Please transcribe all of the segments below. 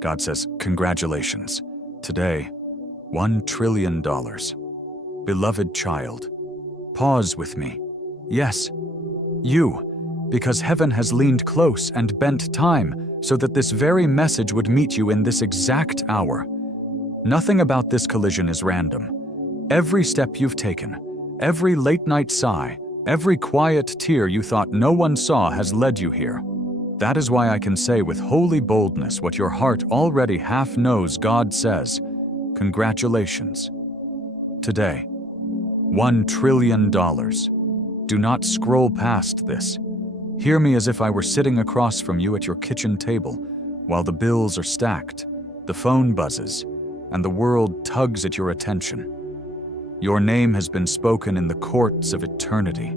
God says, congratulations. Today, $1 trillion. Beloved child, pause with me. Yes, you, because heaven has leaned close and bent time so that this very message would meet you in this exact hour. Nothing about this collision is random. Every step you've taken, every late-night sigh, every quiet tear you thought no one saw has led you here. That is why I can say with holy boldness what your heart already half knows. God says, congratulations. Today, $1 trillion. Do not scroll past this. Hear me as if I were sitting across from you at your kitchen table, while the bills are stacked, the phone buzzes, and the world tugs at your attention. Your name has been spoken in the courts of eternity,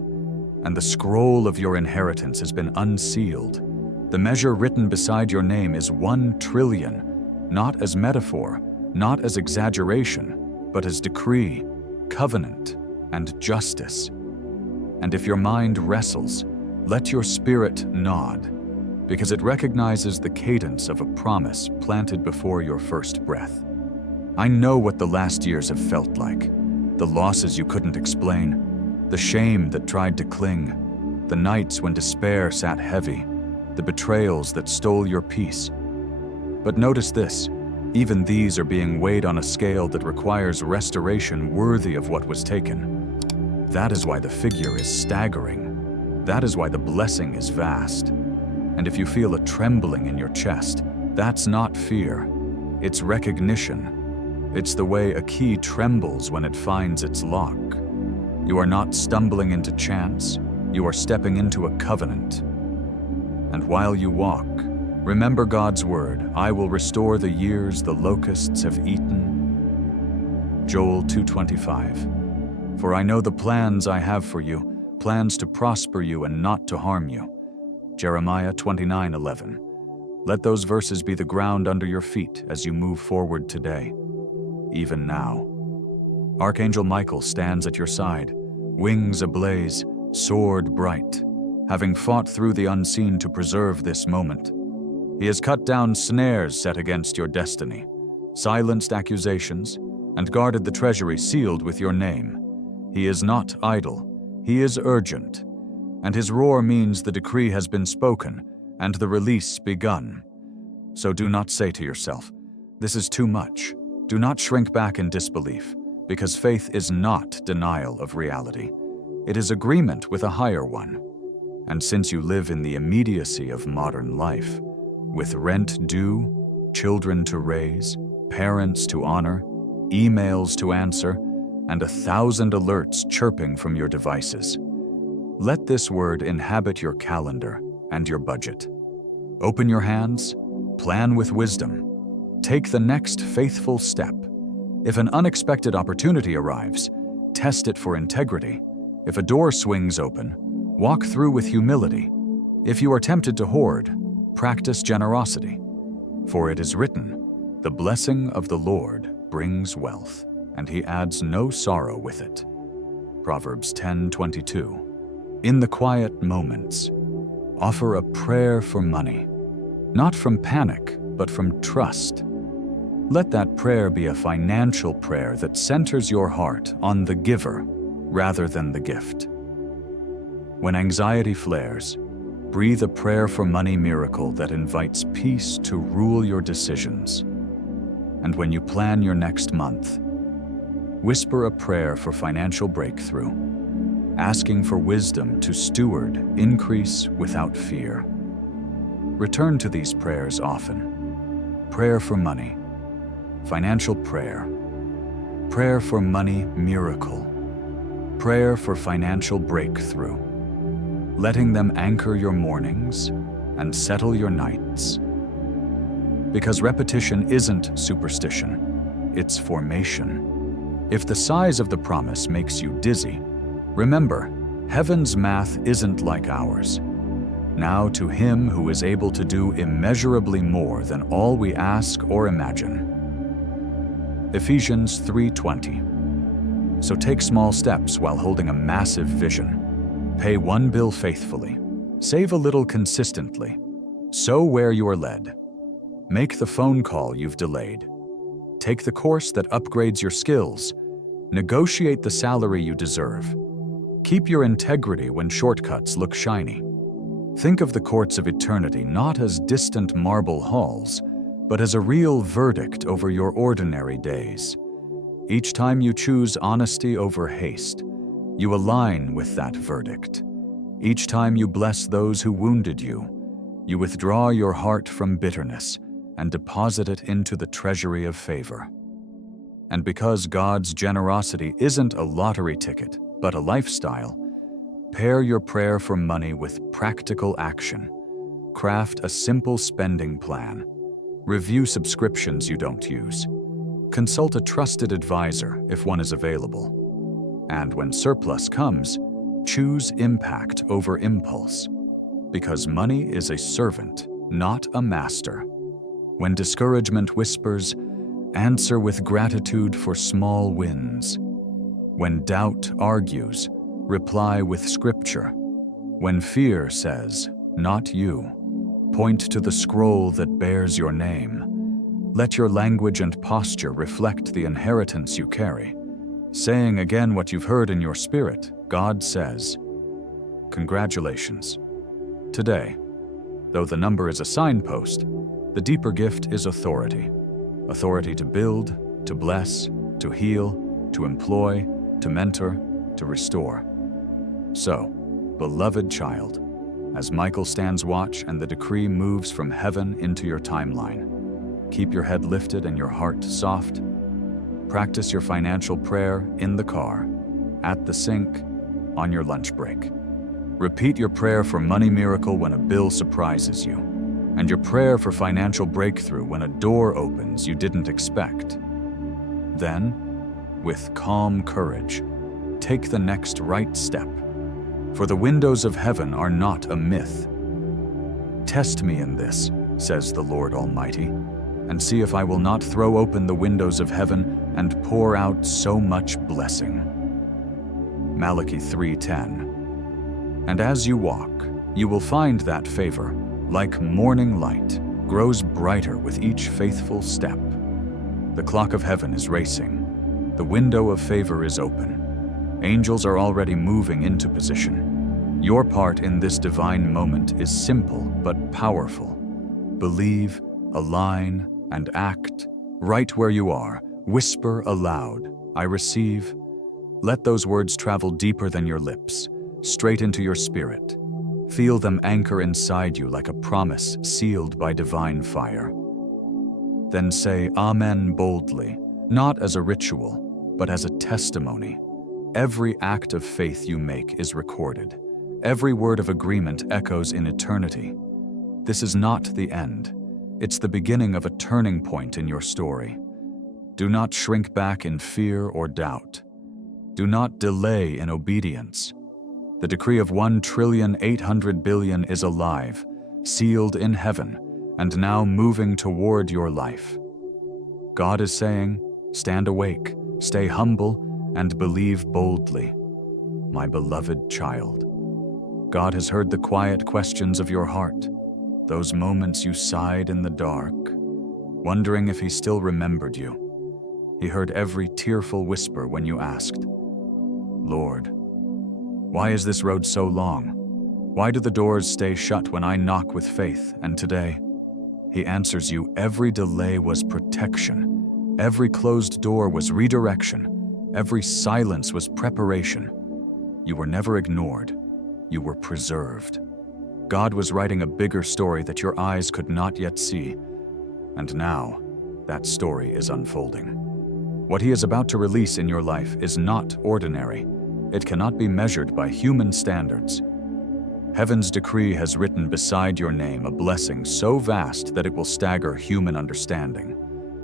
and the scroll of your inheritance has been unsealed. The measure written beside your name is 1 trillion, not as metaphor, not as exaggeration, but as decree, covenant, and justice. And if your mind wrestles, let your spirit nod, because it recognizes the cadence of a promise planted before your first breath. I know what the last years have felt like. The losses you couldn't explain, the shame that tried to cling, the nights when despair sat heavy, the betrayals that stole your peace. But notice this, even these are being weighed on a scale that requires restoration worthy of what was taken. That is why the figure is staggering. That is why the blessing is vast. And if you feel a trembling in your chest, that's not fear, it's recognition. It's the way a key trembles when it finds its lock. You are not stumbling into chance, you are stepping into a covenant. And while you walk, remember God's word, I will restore the years the locusts have eaten. Joel 2:25. For I know the plans I have for you, plans to prosper you and not to harm you. Jeremiah 29:11. Let those verses be the ground under your feet as you move forward today. Even now. Archangel Michael stands at your side, wings ablaze, sword bright, having fought through the unseen to preserve this moment. He has cut down snares set against your destiny, silenced accusations, and guarded the treasury sealed with your name. He is not idle, he is urgent, and his roar means the decree has been spoken and the release begun. So do not say to yourself, this is too much. Do not shrink back in disbelief, because faith is not denial of reality. It is agreement with a higher one. And since you live in the immediacy of modern life, with rent due, children to raise, parents to honor, emails to answer, and 1,000 alerts chirping from your devices, let this word inhabit your calendar and your budget. Open your hands, plan with wisdom. Take the next faithful step. If an unexpected opportunity arrives, test it for integrity. If a door swings open, walk through with humility. If you are tempted to hoard, practice generosity. For it is written, the blessing of the Lord brings wealth, and he adds no sorrow with it. Proverbs 10:22. In the quiet moments, offer a prayer for money, not from panic, but from trust. Let that prayer be a financial prayer that centers your heart on the giver rather than the gift. When anxiety flares, breathe a prayer for money miracle that invites peace to rule your decisions. And when you plan your next month, whisper a prayer for financial breakthrough, asking for wisdom to steward increase without fear. Return to these prayers often. Prayer for money, financial prayer, prayer for money miracle, prayer for financial breakthrough, letting them anchor your mornings and settle your nights. Because repetition isn't superstition, it's formation. If the size of the promise makes you dizzy, remember, heaven's math isn't like ours. Now to him who is able to do immeasurably more than all we ask or imagine. Ephesians 3:20. So take small steps while holding a massive vision. Pay one bill faithfully. Save a little consistently. Sow where you are led. Make the phone call you've delayed. Take the course that upgrades your skills. Negotiate the salary you deserve. Keep your integrity when shortcuts look shiny. Think of the courts of eternity not as distant marble halls, but as a real verdict over your ordinary days. Each time you choose honesty over haste, you align with that verdict. Each time you bless those who wounded you, you withdraw your heart from bitterness and deposit it into the treasury of favor. And because God's generosity isn't a lottery ticket, but a lifestyle, pair your prayer for money with practical action. Craft a simple spending plan. Review subscriptions you don't use. Consult a trusted advisor if one is available. And when surplus comes, choose impact over impulse. Because money is a servant, not a master. When discouragement whispers, answer with gratitude for small wins. When doubt argues, reply with scripture. When fear says, "Not you," point to the scroll that bears your name. Let your language and posture reflect the inheritance you carry. Saying again what you've heard in your spirit, God says, "Congratulations." Today, though the number is a signpost, the deeper gift is authority. Authority to build, to bless, to heal, to employ, to mentor, to restore. So, beloved child, as Michael stands watch and the decree moves from heaven into your timeline, keep your head lifted and your heart soft. Practice your financial prayer in the car, at the sink, on your lunch break. Repeat your prayer for money miracle when a bill surprises you, and your prayer for financial breakthrough when a door opens you didn't expect. Then, with calm courage, take the next right step, for the windows of heaven are not a myth. Test me in this, says the Lord Almighty, and see if I will not throw open the windows of heaven and pour out so much blessing. Malachi 3:10. And as you walk, you will find that favor, like morning light, grows brighter with each faithful step. The clock of heaven is racing. The window of favor is open. Angels are already moving into position. Your part in this divine moment is simple but powerful. Believe, align, and act right where you are. Whisper aloud, "I receive." Let those words travel deeper than your lips, straight into your spirit. Feel them anchor inside you like a promise sealed by divine fire. Then say Amen boldly, not as a ritual, but as a testimony. Every act of faith you make is recorded. Every word of agreement echoes in eternity. This is not the end. It's the beginning of a turning point in your story. Do not shrink back in fear or doubt. Do not delay in obedience. The decree of 1,800,000,000,000 is alive, sealed in heaven, and now moving toward your life. God is saying, stand awake, stay humble, and believe boldly. My beloved child, God has heard the quiet questions of your heart, those moments you sighed in the dark, wondering if He still remembered you. He heard every tearful whisper when you asked, "Lord, why is this road so long? Why do the doors stay shut when I knock with faith?" And today, He answers you, every delay was protection. Every closed door was redirection. Every silence was preparation. You were never ignored. You were preserved. God was writing a bigger story that your eyes could not yet see. And now, that story is unfolding. What He is about to release in your life is not ordinary. It cannot be measured by human standards. Heaven's decree has written beside your name a blessing so vast that it will stagger human understanding.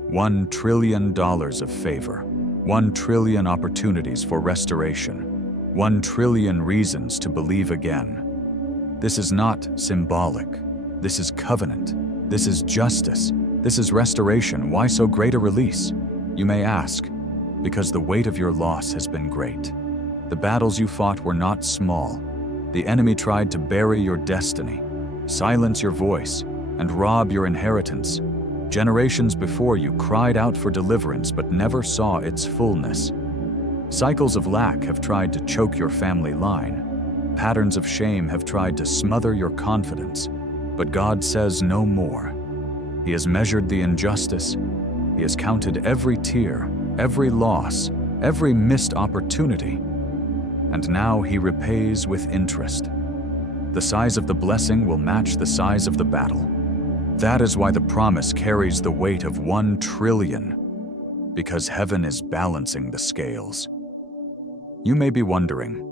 $1 trillion of favor, 1 trillion opportunities for restoration, 1 trillion reasons to believe again. This is not symbolic. This is covenant. This is justice. This is restoration. Why so great a release? You may ask, because the weight of your loss has been great. The battles you fought were not small. The enemy tried to bury your destiny, silence your voice, and rob your inheritance. Generations before you cried out for deliverance but never saw its fullness. Cycles of lack have tried to choke your family line. Patterns of shame have tried to smother your confidence. But God says no more. He has measured the injustice. He has counted every tear, every loss, every missed opportunity. And now He repays with interest. The size of the blessing will match the size of the battle. That is why the promise carries the weight of 1 trillion, because heaven is balancing the scales. You may be wondering,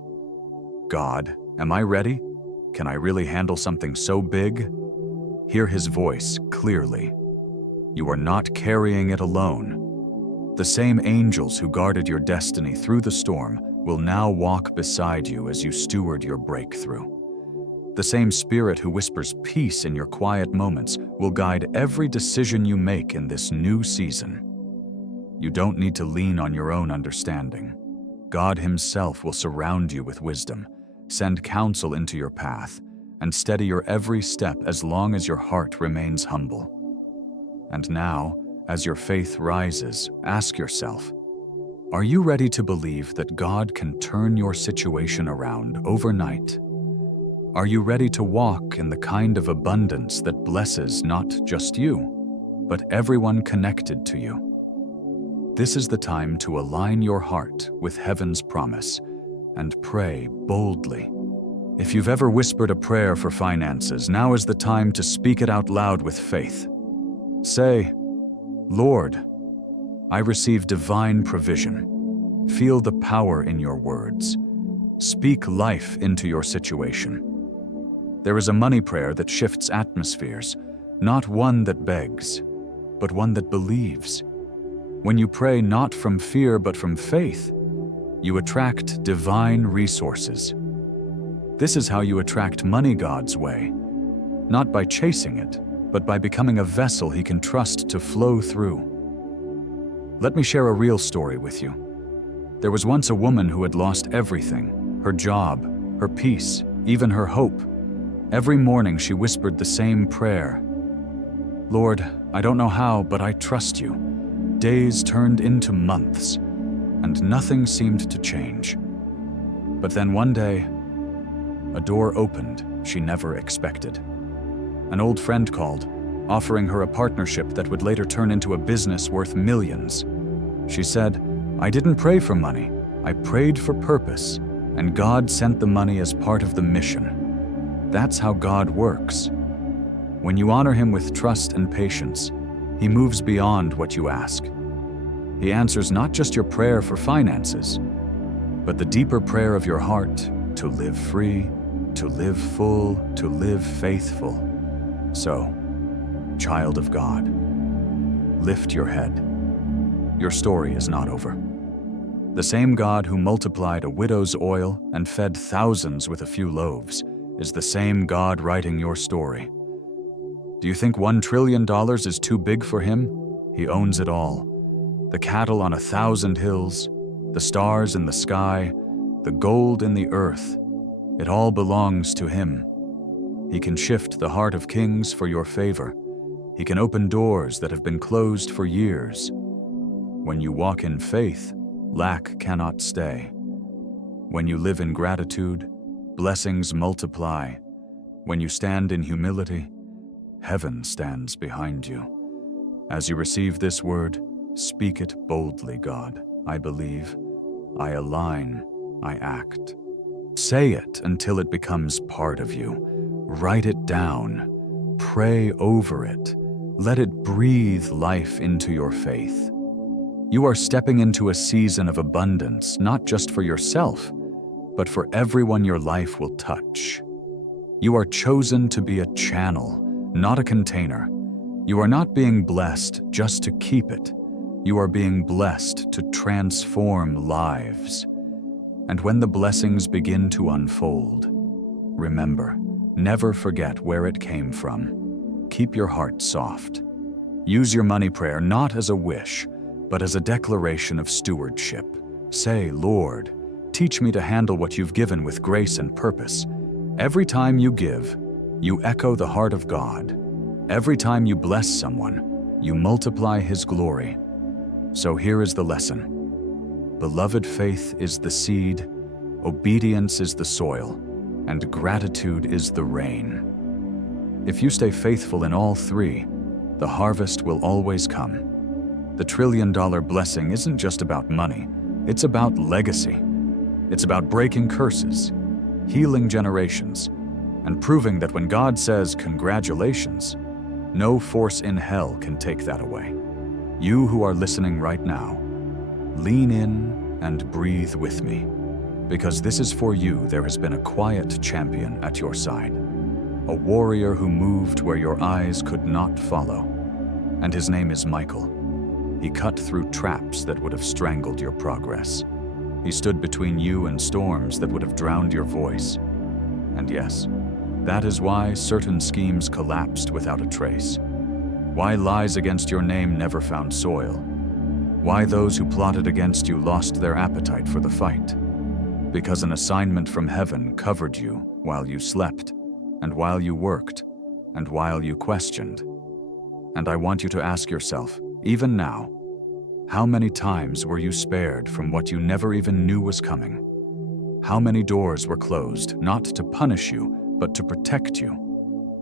God, am I ready? Can I really handle something so big? Hear His voice clearly. You are not carrying it alone. The same angels who guarded your destiny through the storm will now walk beside you as you steward your breakthrough. The same Spirit who whispers peace in your quiet moments will guide every decision you make in this new season. You don't need to lean on your own understanding. God Himself will surround you with wisdom, send counsel into your path, and steady your every step as long as your heart remains humble. And now, as your faith rises, ask yourself, are you ready to believe that God can turn your situation around overnight? Are you ready to walk in the kind of abundance that blesses not just you, but everyone connected to you? This is the time to align your heart with heaven's promise and pray boldly. If you've ever whispered a prayer for finances, now is the time to speak it out loud with faith. Say, Lord, I receive divine provision. Feel the power in your words. Speak life into your situation. There is a money prayer that shifts atmospheres, not one that begs, but one that believes. When you pray not from fear but from faith, you attract divine resources. This is how you attract money God's way, not by chasing it, but by becoming a vessel He can trust to flow through. Let me share a real story with you. There was once a woman who had lost everything, her job, her peace, even her hope. Every morning she whispered the same prayer. Lord, I don't know how, but I trust you. Days turned into months, and nothing seemed to change. But then one day, a door opened she never expected. An old friend called, offering her a partnership that would later turn into a business worth millions. She said, I didn't pray for money, I prayed for purpose, and God sent the money as part of the mission. That's how God works. When you honor Him with trust and patience, He moves beyond what you ask. He answers not just your prayer for finances, but the deeper prayer of your heart to live free, to live full, to live faithful. So, child of God, lift your head. Your story is not over. The same God who multiplied a widow's oil and fed thousands with a few loaves is the same God writing your story. Do you think $1 trillion is too big for Him? He owns it all. The cattle on 1,000 hills, the stars in the sky, the gold in the earth. It all belongs to Him. He can shift the heart of kings for your favor. He can open doors that have been closed for years. When you walk in faith, lack cannot stay. When you live in gratitude, blessings multiply. When you stand in humility, heaven stands behind you. As you receive this word, speak it boldly, God. I believe, I align, I act. Say it until it becomes part of you. Write it down. Pray over it. Let it breathe life into your faith. You are stepping into a season of abundance, not just for yourself, but for everyone your life will touch. You are chosen to be a channel, not a container. You are not being blessed just to keep it. You are being blessed to transform lives. And when the blessings begin to unfold, remember, never forget where it came from. Keep your heart soft. Use your money prayer not as a wish, but as a declaration of stewardship. Say, Lord, teach me to handle what you've given with grace and purpose. Every time you give, you echo the heart of God. Every time you bless someone, you multiply his glory. So here is the lesson. Beloved, faith is the seed, obedience is the soil, and gratitude is the rain. If you stay faithful in all three, the harvest will always come. The $1 trillion blessing isn't just about money, it's about legacy. It's about breaking curses, healing generations, and proving that when God says congratulations, no force in hell can take that away. You who are listening right now, lean in and breathe with me, because this is for you. There has been a quiet champion at your side, a warrior who moved where your eyes could not follow, and his name is Michael. He cut through traps that would have strangled your progress. He stood between you and storms that would have drowned your voice. And yes, that is why certain schemes collapsed without a trace. Why lies against your name never found soil. Why those who plotted against you lost their appetite for the fight. Because an assignment from heaven covered you while you slept, and while you worked, and while you questioned. And I want you to ask yourself, even now, how many times were you spared from what you never even knew was coming? How many doors were closed, not to punish you, but to protect you?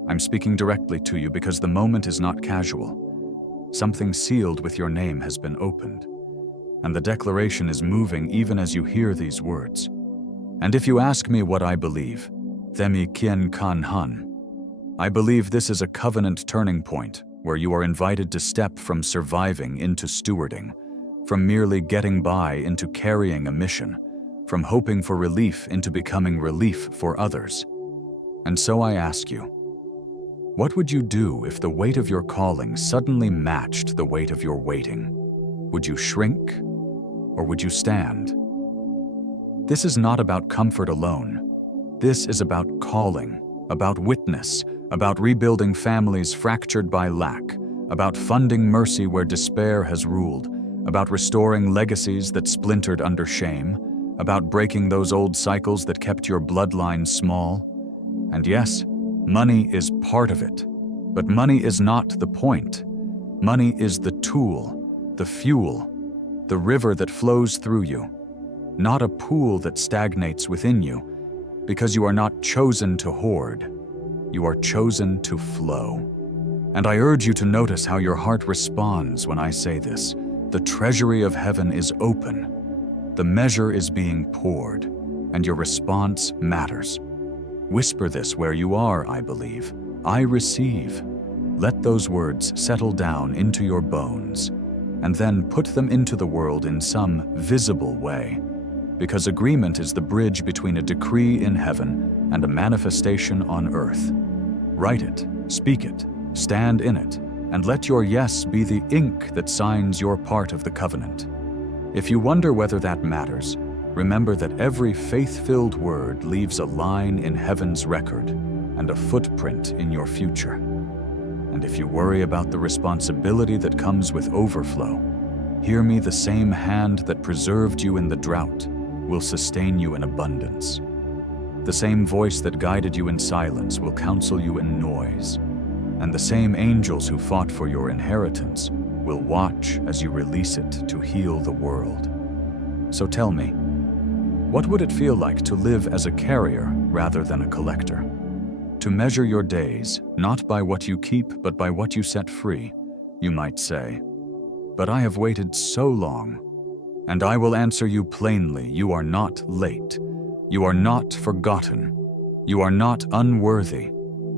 I'm speaking directly to you because the moment is not casual. Something sealed with your name has been opened, and the declaration is moving even as you hear these words. And if you ask me what I believe, Themi Kien Kan Han, I believe this is a covenant turning point where you are invited to step from surviving into stewarding, from merely getting by into carrying a mission, from hoping for relief into becoming relief for others. And so I ask you, what would you do if the weight of your calling suddenly matched the weight of your waiting? Would you shrink, or would you stand? This is not about comfort alone. This is about calling, about witness, about rebuilding families fractured by lack, about funding mercy where despair has ruled, about restoring legacies that splintered under shame, about breaking those old cycles that kept your bloodline small. And yes, money is part of it, but money is not the point. Money is the tool, the fuel, the river that flows through you, not a pool that stagnates within you, because you are not chosen to hoard, you are chosen to flow. And I urge you to notice how your heart responds when I say this. The treasury of heaven is open, the measure is being poured, and your response matters. Whisper this where you are, I believe. I receive. Let those words settle down into your bones, and then put them into the world in some visible way, because agreement is the bridge between a decree in heaven and a manifestation on earth. Write it, speak it, stand in it, and let your yes be the ink that signs your part of the covenant. If you wonder whether that matters, remember that every faith-filled word leaves a line in heaven's record and a footprint in your future. And if you worry about the responsibility that comes with overflow, hear me, the same hand that preserved you in the drought will sustain you in abundance. The same voice that guided you in silence will counsel you in noise. And the same angels who fought for your inheritance will watch as you release it to heal the world. So tell me, what would it feel like to live as a carrier rather than a collector? To measure your days, not by what you keep, but by what you set free, you might say. But I have waited so long, and I will answer you plainly, you are not late. You are not forgotten. You are not unworthy.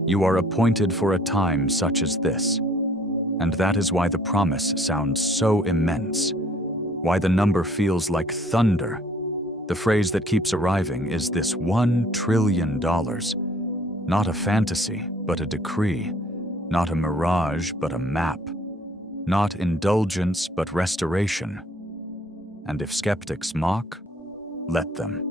You are appointed for a time such as this. And that is why the promise sounds so immense, why the number feels like thunder. The phrase that keeps arriving is this $1 trillion. Not a fantasy, but a decree. Not a mirage, but a map. Not indulgence, but restoration. And if skeptics mock, let them.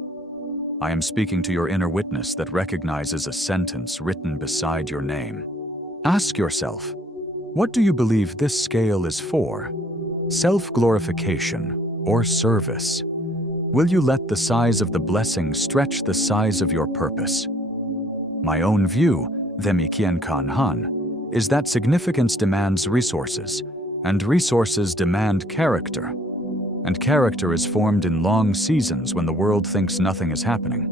I am speaking to your inner witness that recognizes a sentence written beside your name. Ask yourself, what do you believe this scale is for? Self-glorification or service? Will you let the size of the blessing stretch the size of your purpose? My own view, Themi Kien Kan Han, is that significance demands resources, And resources demand character. And character is formed in long seasons when the world thinks nothing is happening.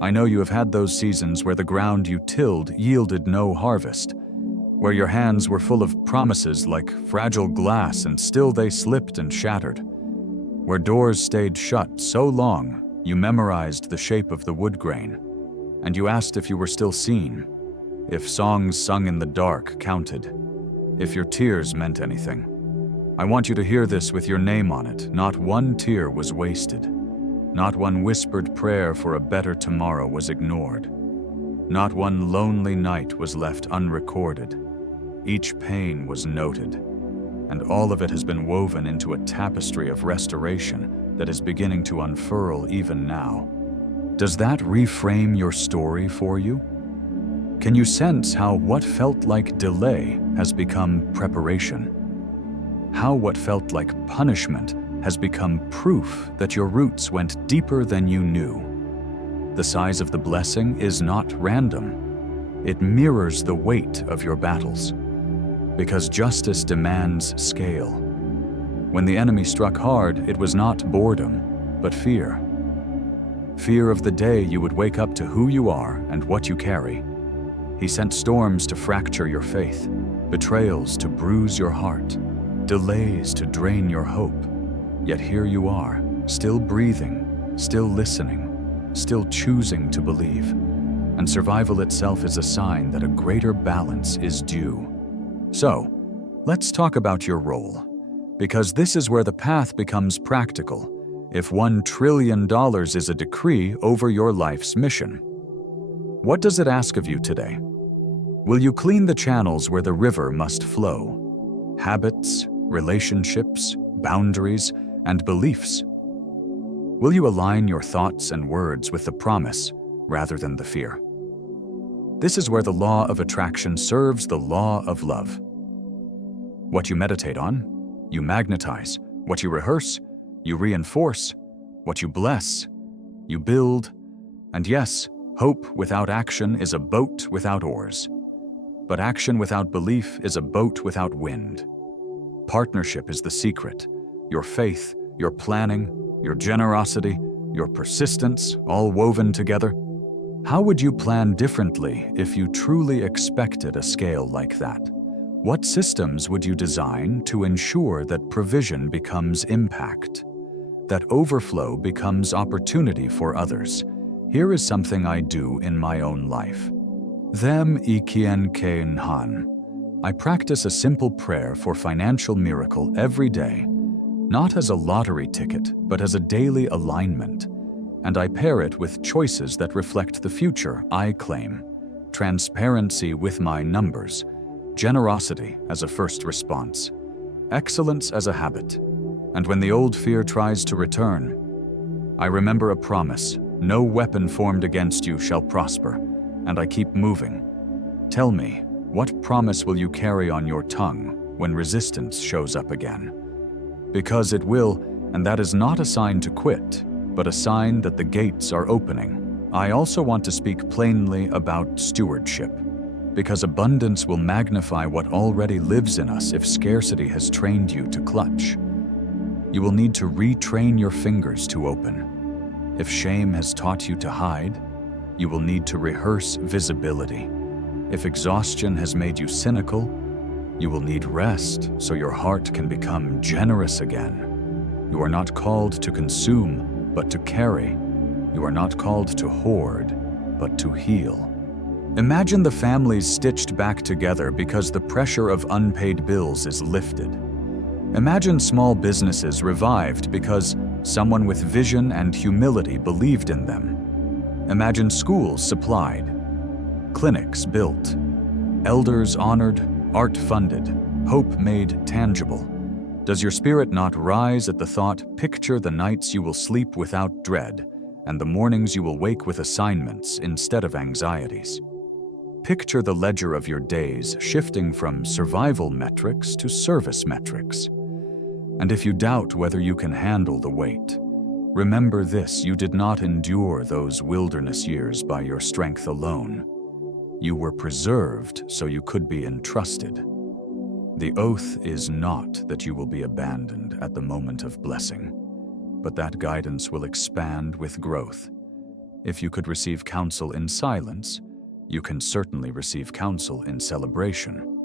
I know you have had those seasons where the ground you tilled yielded no harvest, where your hands were full of promises like fragile glass and still they slipped and shattered, where doors stayed shut so long you memorized the shape of the wood grain, and you asked if you were still seen, if songs sung in the dark counted, if your tears meant anything. I want you to hear this with your name on it. Not one tear was wasted. Not one whispered prayer for a better tomorrow was ignored. Not one lonely night was left unrecorded. Each pain was noted, and all of it has been woven into a tapestry of restoration that is beginning to unfurl even now. Does that reframe your story for you? Can you sense how what felt like delay has become preparation? How what felt like punishment has become proof that your roots went deeper than you knew? The size of the blessing is not random. It mirrors the weight of your battles. Because justice demands scale. When the enemy struck hard, it was not boredom, but fear. Fear of the day you would wake up to who you are and what you carry. He sent storms to fracture your faith, betrayals to bruise your heart, delays to drain your hope. Yet here you are, still breathing, still listening, still choosing to believe. And survival itself is a sign that a greater balance is due. So, let's talk about your role, because this is where the path becomes practical. If $1 trillion is a decree over your life's mission, what does it ask of you today? Will you clean the channels where the river must flow? Habits, relationships, boundaries, and beliefs? Will you align your thoughts and words with the promise rather than the fear? This is where the law of attraction serves the law of love. What you meditate on, you magnetize. What you rehearse, you reinforce. What you bless, you build. And yes, hope without action is a boat without oars. But action without belief is a boat without wind. Partnership is the secret. Your faith, your planning, your generosity, your persistence, all woven together. How would you plan differently if you truly expected a scale like that? What systems would you design to ensure that provision becomes impact, that overflow becomes opportunity for others? Here is something I do in my own life. Them ikien kein han. I practice a simple prayer for financial miracle every day, not as a lottery ticket, but as a daily alignment. And I pair it with choices that reflect the future I claim, transparency with my numbers, generosity as a first response, excellence as a habit. And when the old fear tries to return, I remember a promise: no weapon formed against you shall prosper, and I keep moving. Tell me, what promise will you carry on your tongue when resistance shows up again? Because it will, and that is not a sign to quit, but a sign that the gates are opening. I also want to speak plainly about stewardship, because abundance will magnify what already lives in us if scarcity has trained you to clutch. You will need to retrain your fingers to open. If shame has taught you to hide, you will need to rehearse visibility. If exhaustion has made you cynical, you will need rest so your heart can become generous again. You are not called to consume, but to carry. You are not called to hoard, but to heal. Imagine the families stitched back together because the pressure of unpaid bills is lifted. Imagine small businesses revived because someone with vision and humility believed in them. Imagine schools supplied, clinics built, elders honored, art funded, hope made tangible. Does your spirit not rise at the thought, picture the nights you will sleep without dread, and the mornings you will wake with assignments instead of anxieties? Picture the ledger of your days shifting from survival metrics to service metrics. And if you doubt whether you can handle the weight, remember this: you did not endure those wilderness years by your strength alone. You were preserved so you could be entrusted. The oath is not that you will be abandoned at the moment of blessing, but that guidance will expand with growth. If you could receive counsel in silence, you can certainly receive counsel in celebration.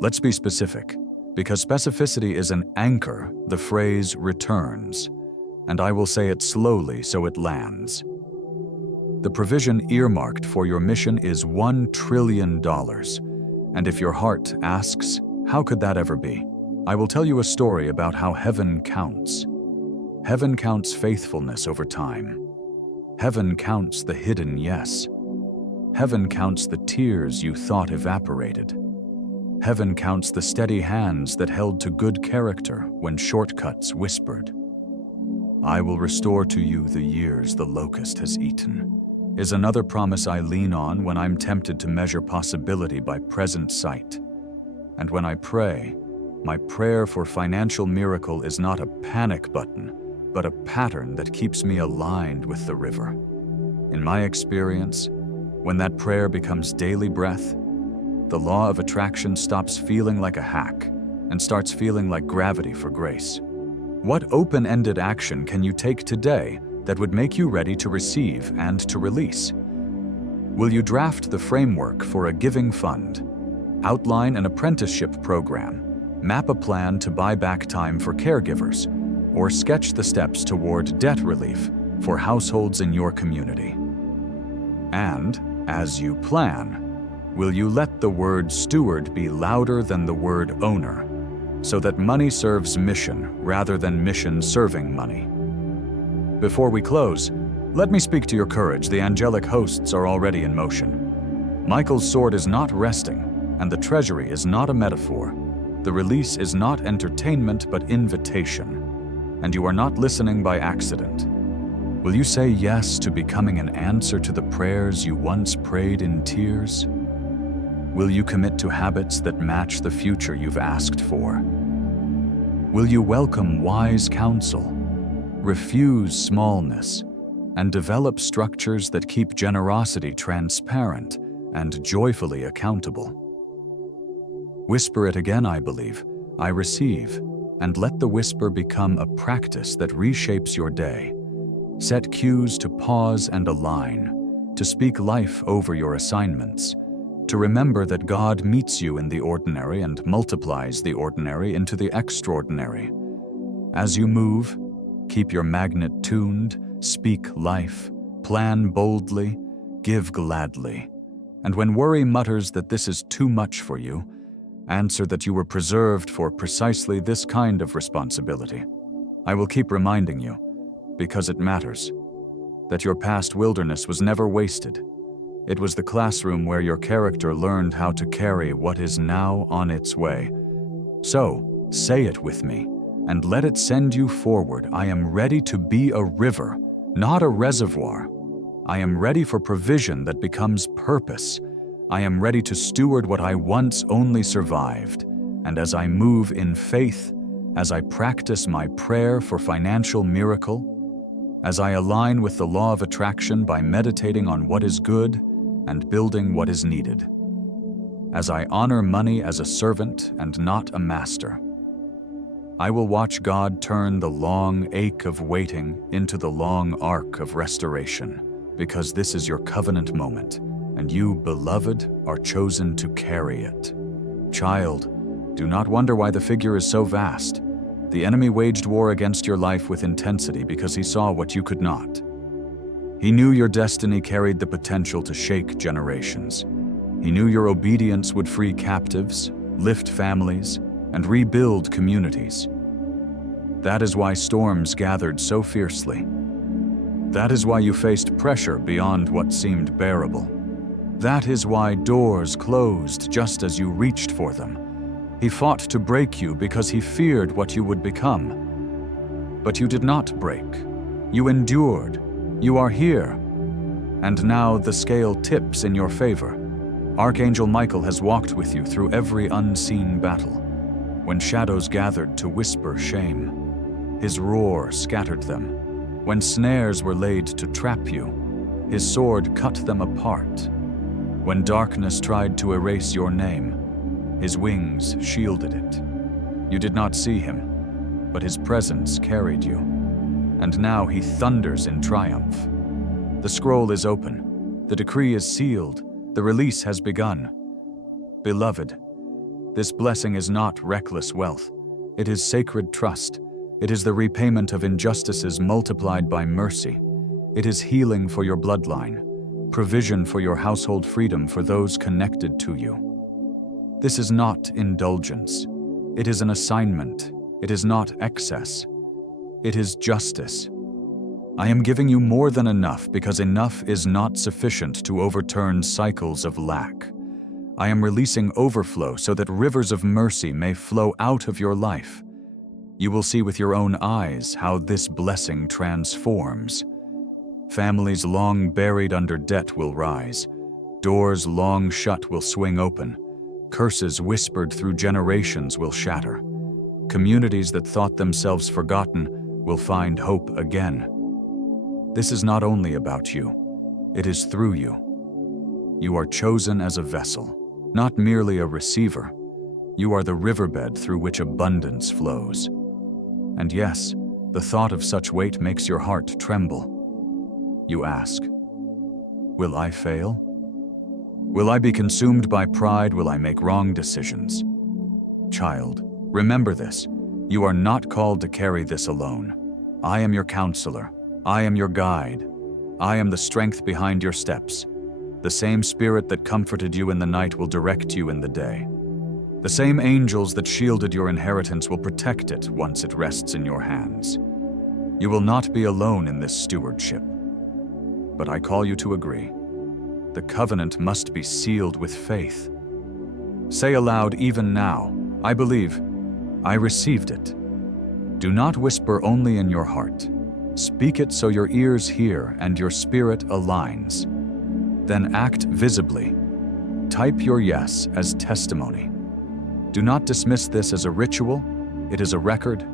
Let's be specific. Because specificity is an anchor, the phrase returns, and I will say it slowly so it lands. The provision earmarked for your mission is $1 trillion, and if your heart asks, how could that ever be? I will tell you a story about how heaven counts. Heaven counts faithfulness over time. Heaven counts the hidden yes. Heaven counts the tears you thought evaporated. Heaven counts the steady hands that held to good character when shortcuts whispered. I will restore to you the years the locust has eaten, is another promise I lean on when I'm tempted to measure possibility by present sight. And when I pray, my prayer for financial miracle is not a panic button, but a pattern that keeps me aligned with the river. In my experience, when that prayer becomes daily breath, the law of attraction stops feeling like a hack and starts feeling like gravity for grace. What open-ended action can you take today that would make you ready to receive and to release? Will you draft the framework for a giving fund, outline an apprenticeship program, map a plan to buy back time for caregivers, or sketch the steps toward debt relief for households in your community? And, as you plan, will you let the word steward be louder than the word owner, so that money serves mission rather than mission serving money? Before we close, let me speak to your courage. The angelic hosts are already in motion. Michael's sword is not resting, and the treasury is not a metaphor. The release is not entertainment but invitation, and you are not listening by accident. Will you say yes to becoming an answer to the prayers you once prayed in tears? Will you commit to habits that match the future you've asked for? Will you welcome wise counsel, refuse smallness, and develop structures that keep generosity transparent and joyfully accountable? Whisper it again, I believe, I receive, and let the whisper become a practice that reshapes your day. Set cues to pause and align, to speak life over your assignments, to remember that God meets you in the ordinary and multiplies the ordinary into the extraordinary. As you move, keep your magnet tuned, speak life, plan boldly, give gladly. And when worry mutters that this is too much for you, answer that you were preserved for precisely this kind of responsibility. I will keep reminding you, because it matters, that your past wilderness was never wasted. It was the classroom where your character learned how to carry what is now on its way. So, say it with me, and let it send you forward. I am ready to be a river, not a reservoir. I am ready for provision that becomes purpose. I am ready to steward what I once only survived. And as I move in faith, as I practice my prayer for financial miracle, as I align with the law of attraction by meditating on what is good and building what is needed, as I honor money as a servant and not a master, I will watch God turn the long ache of waiting into the long arc of restoration, because this is your covenant moment, and you, beloved, are chosen to carry it. Child, do not wonder why the figure is so vast. The enemy waged war against your life with intensity because he saw what you could not. He knew your destiny carried the potential to shake generations. He knew your obedience would free captives, lift families, and rebuild communities. That is why storms gathered so fiercely. That is why you faced pressure beyond what seemed bearable. That is why doors closed just as you reached for them. He fought to break you because he feared what you would become. But you did not break. You endured. You are here. And now the scale tips in your favor. Archangel Michael has walked with you through every unseen battle. When shadows gathered to whisper shame, his roar scattered them. When snares were laid to trap you, his sword cut them apart. When darkness tried to erase your name, His wings shielded it. You did not see him, but his presence carried you. And now he thunders in triumph. The scroll is open. The decree is sealed. The release has begun. Beloved, this blessing is not reckless wealth. It is sacred trust. It is the repayment of injustices multiplied by mercy. It is healing for your bloodline, provision for your household, freedom for those connected to you. This is not indulgence. It is an assignment. It is not excess. It is justice. I am giving you more than enough because enough is not sufficient to overturn cycles of lack. I am releasing overflow so that rivers of mercy may flow out of your life. You will see with your own eyes how this blessing transforms. Families long buried under debt will rise. Doors long shut will swing open. Curses whispered through generations will shatter. Communities that thought themselves forgotten will find hope again. This is not only about you. It is through you. You are chosen as a vessel, not merely a receiver. You are the riverbed through which abundance flows. And yes, the thought of such weight makes your heart tremble. You ask, will I fail? Will I be consumed by pride? Will I make wrong decisions? Child, remember this. You are not called to carry this alone. I am your counselor. I am your guide. I am the strength behind your steps. The same Spirit that comforted you in the night will direct you in the day. The same angels that shielded your inheritance will protect it once it rests in your hands. You will not be alone in this stewardship. But I call you to agree. The covenant must be sealed with faith. Say aloud even now, I believe, I received it. Do not whisper only in your heart. Speak it so your ears hear and your spirit aligns. Then act visibly. Type your yes as testimony. Do not dismiss this as a ritual. It is a record.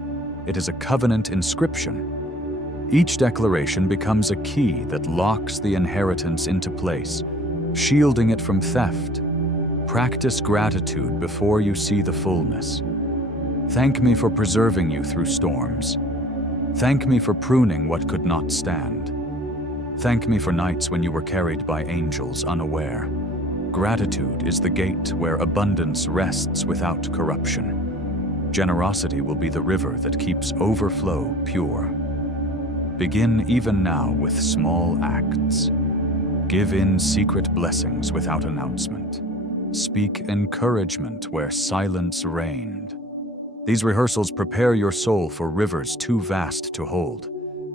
It is a covenant inscription. Each declaration becomes a key that locks the inheritance into place, shielding it from theft. Practice gratitude before you see the fullness. Thank me for preserving you through storms. Thank me for pruning what could not stand. Thank me for nights when you were carried by angels unaware. Gratitude is the gate where abundance rests without corruption. Generosity will be the river that keeps overflow pure. Begin even now with small acts. Give in secret blessings without announcement. Speak encouragement where silence reigned. These rehearsals prepare your soul for rivers too vast to hold.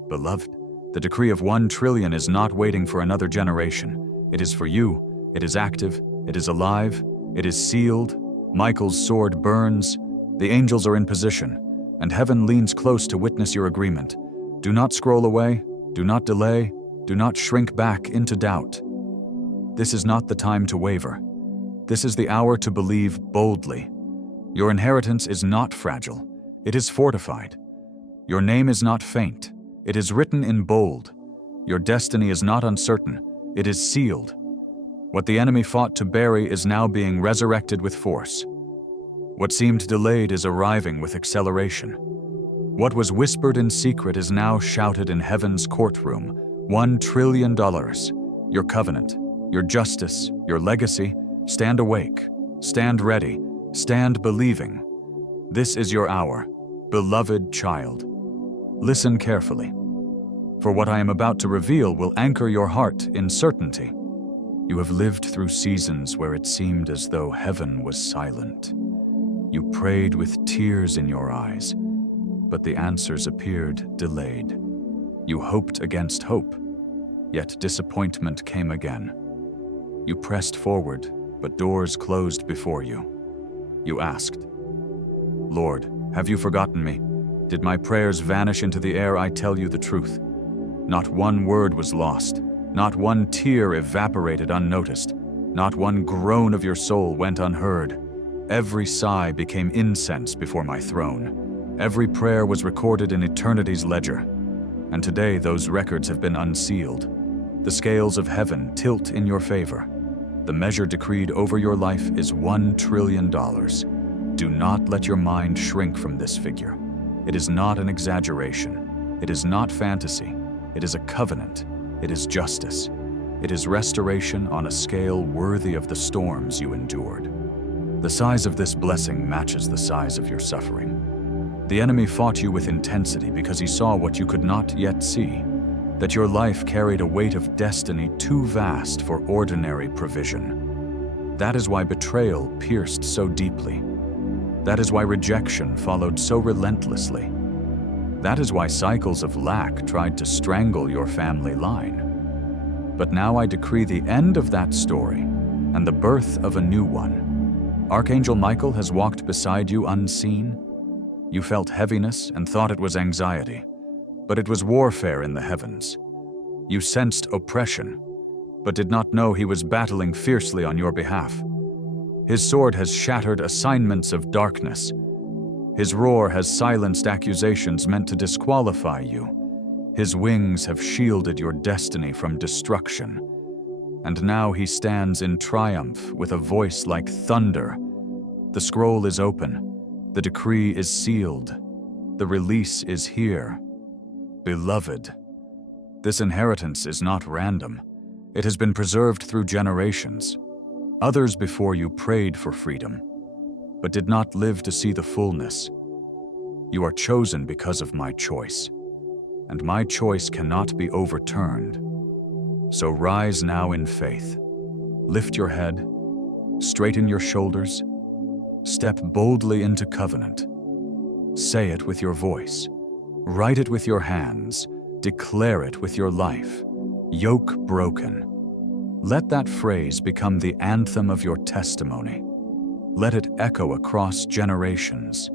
Beloved, the decree of 1 trillion is not waiting for another generation. It is for you. It is active. It is alive. It is sealed. Michael's sword burns. The angels are in position, and heaven leans close to witness your agreement. Do not scroll away. Do not delay. Do not shrink back into doubt. This is not the time to waver. This is the hour to believe boldly. Your inheritance is not fragile. It is fortified. Your name is not faint. It is written in bold. Your destiny is not uncertain. It is sealed. What the enemy fought to bury is now being resurrected with force. What seemed delayed is arriving with acceleration. What was whispered in secret is now shouted in heaven's courtroom. $1 trillion. Your covenant, your justice, your legacy. Stand awake. Stand ready. Stand believing. This is your hour, beloved child. Listen carefully, for what I am about to reveal will anchor your heart in certainty. You have lived through seasons where it seemed as though heaven was silent. You prayed with tears in your eyes, but the answers appeared delayed. You hoped against hope, yet disappointment came again. You pressed forward, but doors closed before you. You asked, Lord, have you forgotten me? Did my prayers vanish into the air? I tell you the truth. Not one word was lost. Not one tear evaporated unnoticed. Not one groan of your soul went unheard. Every sigh became incense before my throne. Every prayer was recorded in eternity's ledger. And today those records have been unsealed. The scales of heaven tilt in your favor. The measure decreed over your life is $1 trillion. Do not let your mind shrink from this figure. It is not an exaggeration. It is not fantasy. It is a covenant. It is justice. It is restoration on a scale worthy of the storms you endured. The size of this blessing matches the size of your suffering. The enemy fought you with intensity because he saw what you could not yet see, that your life carried a weight of destiny too vast for ordinary provision. That is why betrayal pierced so deeply. That is why rejection followed so relentlessly. That is why cycles of lack tried to strangle your family line. But now I decree the end of that story and the birth of a new one. Archangel Michael has walked beside you unseen. You felt heaviness and thought it was anxiety, but it was warfare in the heavens. You sensed oppression, but did not know he was battling fiercely on your behalf. His sword has shattered assignments of darkness. His roar has silenced accusations meant to disqualify you. His wings have shielded your destiny from destruction. And now he stands in triumph with a voice like thunder. The scroll is open. The decree is sealed. The release is here. Beloved, this inheritance is not random. It has been preserved through generations. Others before you prayed for freedom, but did not live to see the fullness. You are chosen because of my choice, and my choice cannot be overturned. So rise now in faith. Lift your head, straighten your shoulders, step boldly into covenant. Say it with your voice, write it with your hands, declare it with your life. Yoke broken. Let that phrase become the anthem of your testimony. Let it echo across generations.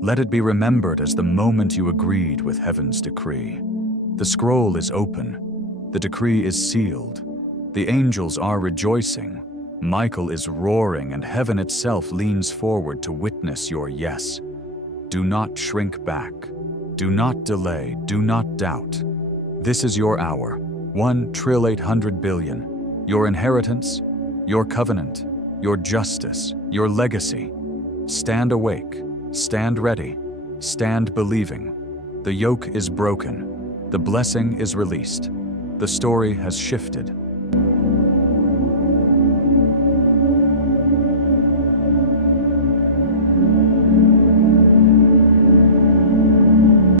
Let it be remembered as the moment you agreed with heaven's decree. The scroll is open. The decree is sealed. The angels are rejoicing. Michael is roaring, and heaven itself leans forward to witness your yes. Do not shrink back. Do not delay. Do not doubt. This is your hour. 1,800 billion. Your inheritance, your covenant, your justice, your legacy. Stand awake, stand ready, stand believing. The yoke is broken, the blessing is released, the story has shifted.